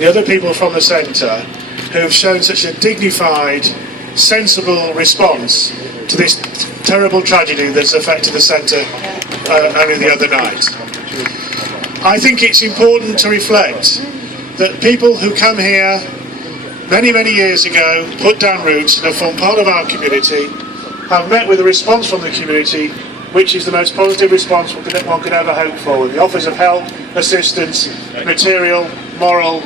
the other people from the centre who have shown such a dignified, sensible response to this terrible tragedy that's affected the centre only the other night. I think it's important to reflect that people who come here many, many years ago, put down roots and have formed part of our community, have met with a response from the community which is the most positive response one could ever hope for, with the offers of help, assistance, material, moral,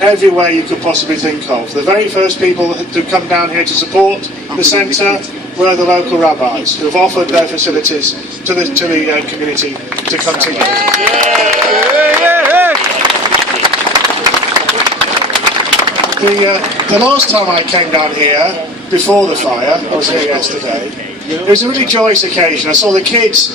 every way you could possibly think of. The very first people to come down here to support the centre were the local rabbis, who have offered their facilities to the community to come together. The last time I came down here, before the fire, I was here yesterday, it was a really joyous occasion. I saw the kids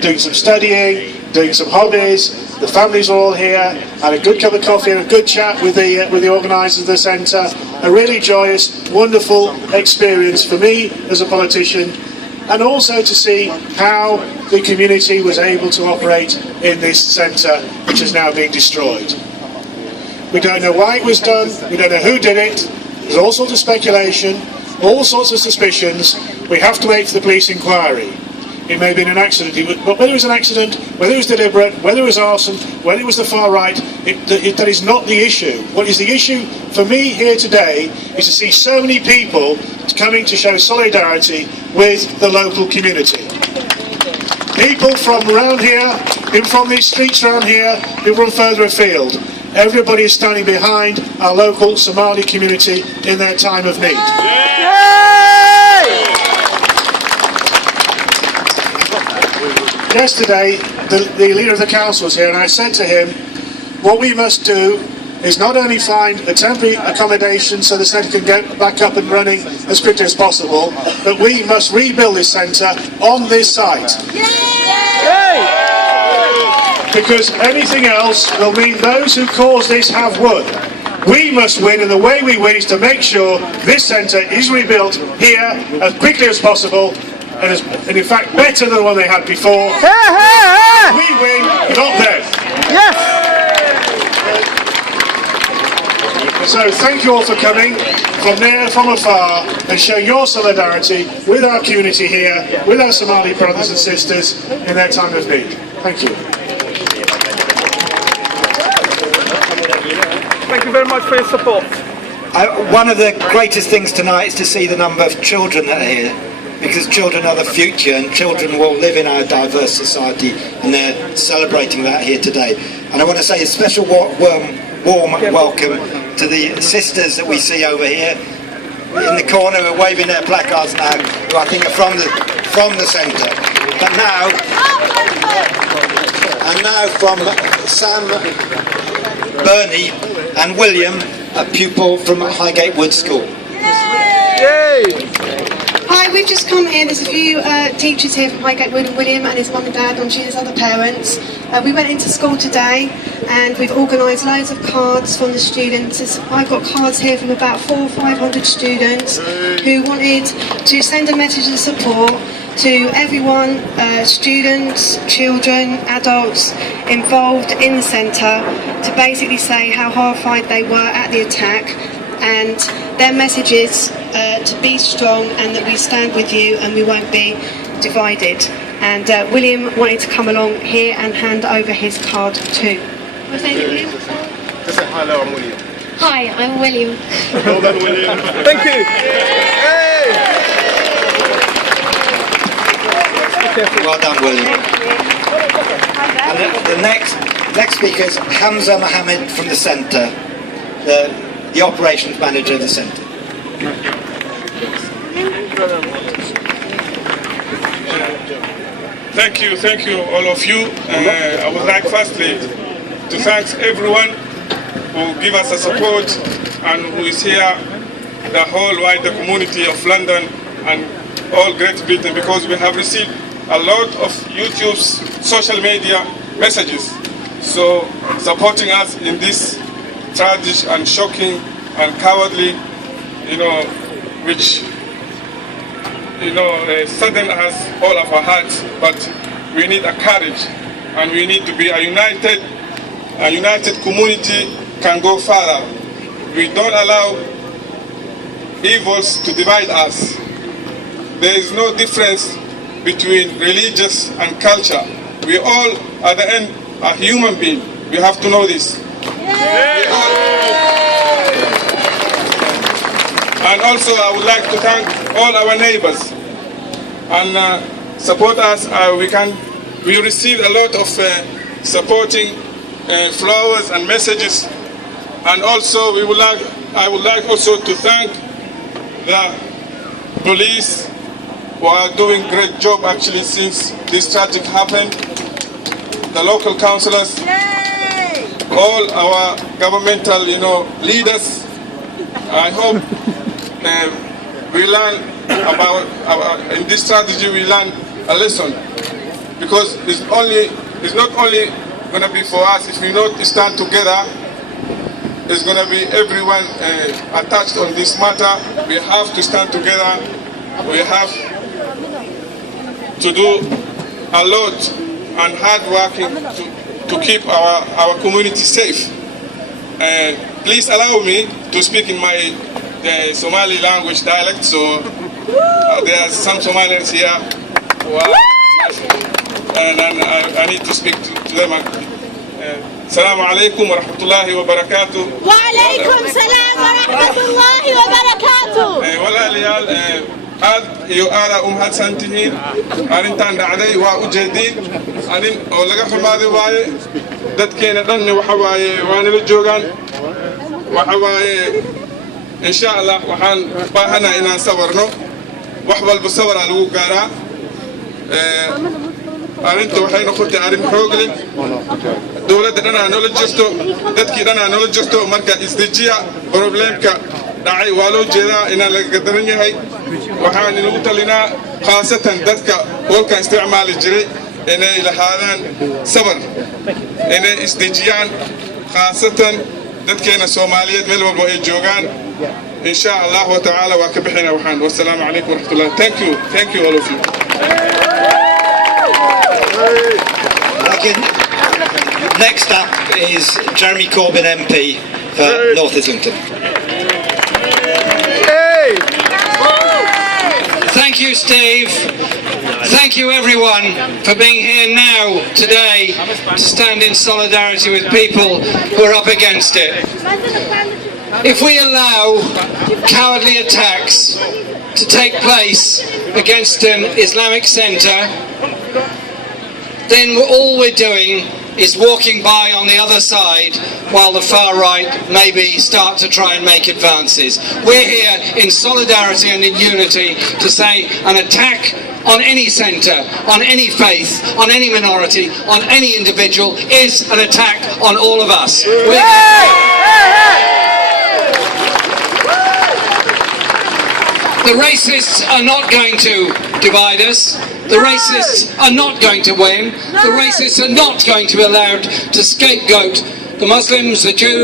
doing some studying, doing some hobbies, the families were all here, had a good cup of coffee and a good chat with the organisers of the centre. A really joyous, wonderful experience for me as a politician, and also to see how the community was able to operate in this centre, which is now being destroyed. We don't know why it was done, we don't know who did it, there's all sorts of speculation, all sorts of suspicions. We have to wait for the police inquiry. It may have been an accident, but whether it was an accident, whether it was deliberate, whether it was arson, whether it was the far right, that is not the issue. What is the issue for me here today is to see so many people coming to show solidarity with the local community. People from around here, people from these streets around here, people from further afield. Everybody is standing behind our local Somali community in their time of need. Yesterday, the leader of the council was here, and I said to him, what we must do is not only find a temporary accommodation so the centre can get back up and running as quickly as possible, but we must rebuild this centre on this site. Because anything else will mean those who caused this have won. We must win, and the way we win is to make sure this centre is rebuilt here as quickly as possible, and in fact better than the one they had before. We win, not them. Yes. So thank you all for coming from near, from afar, and showing your solidarity with our community here, with our Somali brothers and sisters in their time of need. Thank you. Thank you very much for your support. One of the greatest things tonight is to see the number of children that are here, because children are the future, and children will live in our diverse society, and they're celebrating that here today. And I want to say a special warm welcome to the sisters that we see over here in the corner who are waving their placards now, who I think are from the centre. But now from Sam, Bernie and William, a pupil from Highgate Wood School. Yay! Hi, we've just come in. There's a few teachers here from Highgate Wood, and William and his mum and dad, and his other parents. We went into school today and we've organised loads of cards from the students. I've got cards here from about 400 or 500 students who wanted to send a message of support to everyone, students, children, adults involved in the centre, to basically say how horrified they were at the attack, and their message is to be strong and that we stand with you and we won't be divided. And William wanted to come along here and hand over his card too. Was there anything else? Just say hello, I'm William. Hi, I'm William. Well done, William. Thank you. Hey! Well done, William. And the next speaker is Hamza Mohammed from the centre, the operations manager of the centre. Thank you, all of you. I would like firstly to thank everyone who give us the support and who is here, the whole wider community of London and all Great Britain, because we have received a lot of YouTube's social media messages, so supporting us in this tragic and shocking and cowardly, which sadden us all of our hearts. But we need a courage, and we need to be a united a united community can go further. We don't allow evils to divide us. There is no difference between religious and culture. We all, at the end, are human beings. We have to know this. And also, I would like to thank all our neighbors and support us. We received a lot of supporting flowers and messages. And also, I would like also to thank the police who are doing a great job actually since this tragic happened. The local councillors, all our governmental, leaders. I hope we learn in this strategy we learn a lesson, because it's not only going to be for us. If we not stand together, it's going to be everyone attached on this matter. We have to stand together. We have to do a lot and hard working to keep our community safe. Please allow me to speak in my Somali language dialect. So there are some Somalians here who are, and I need to speak to them. Assalamu alaikum wa rahmatullahi wa barakatuh. Wa alaikum salam wa rahmatullahi wa barakatuh. Walaalyaal aad iyo aada umahadsantihiin arrintan dhacday waa ujeediin arrin oo laga xumaaday waaye dadkeena dhanna waxa waaye waa nala joogaan waxa waaye insha Allah waxaan baahanahay inaan sabarno wax walba sabar aan lagu gaaraa arrinta waxay noqotay arrin xoog leh dowladda dhanaa noola jirto dadkii dhanaa noola jirto marka isdejiya problemka dhacay waa loo jeedaa inaan laga daran yahay waxaan inagu talinaa khaasatan dadka holkan isticmaali jiray inay lahaadaan sabar inay isdejiyaan khaasatan dadkeena Soomaaliyeed meel walba ay joogaan insha Allah wa ta'ala waa ka bixina waxaan wassalaamu calaykum wa rahmatullahi. Thank you all of you. Next up is Jeremy Corbyn MP for North Islington. Thank you, Steve. Thank you, everyone, for being here now, today, to stand in solidarity with people who are up against it. If we allow cowardly attacks to take place against an Islamic centre, then all we're doing is walking by on the other side while the far right maybe start to try and make advances. We're here in solidarity and in unity to say an attack on any centre, on any faith, on any minority, on any individual is an attack on all of us. The racists are not going to divide us. The racists are not going to win. The racists are not going to be allowed to scapegoat the Muslims, the Jews.